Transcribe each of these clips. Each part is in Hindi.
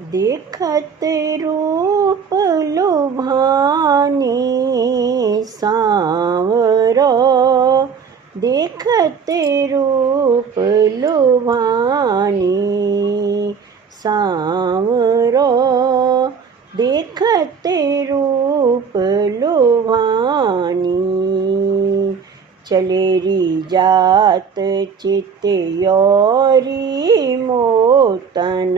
देखत रूप लुभानी सांवरो, देखत रूप लुभानी सांवरो, देखत रूप लुभानी। चलेरी जात चित योरी मोतन,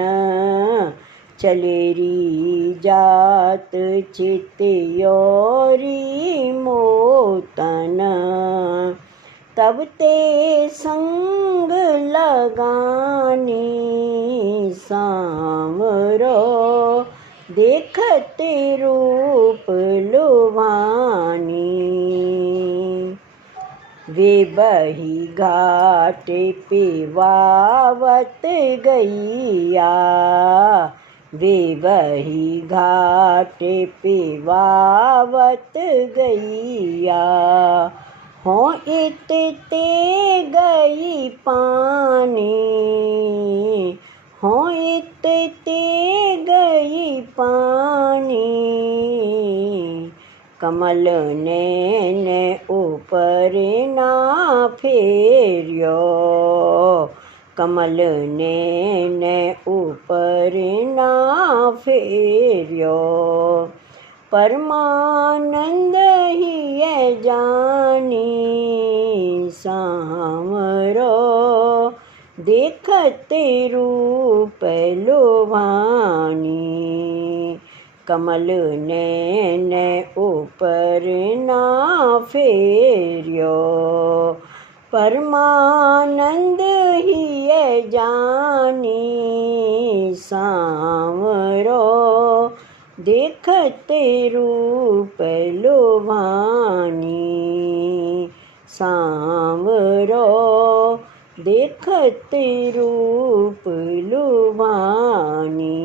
चलेरी जात चित योरी मोतन। तब ते संग लगानी सांवरो, देखते रूप लुभानी। वे बही घाट पे वावत गैया, वे बही घाट पे वावत गैया। हों इतते गई पानी, हों इतते गई पानी। कमल नैन ऊपर ना फेरियो, कमल नैन ऊपर ना फेरियो। परमानंद ही है जानी सांवरो, देखते रूप लुभानी। कमल नैन ऊपर ना फेरियो, परमानंद ही है जानी सांवरो, देखते रूप लुभानी सांवरो, देखते रूप लुभानी।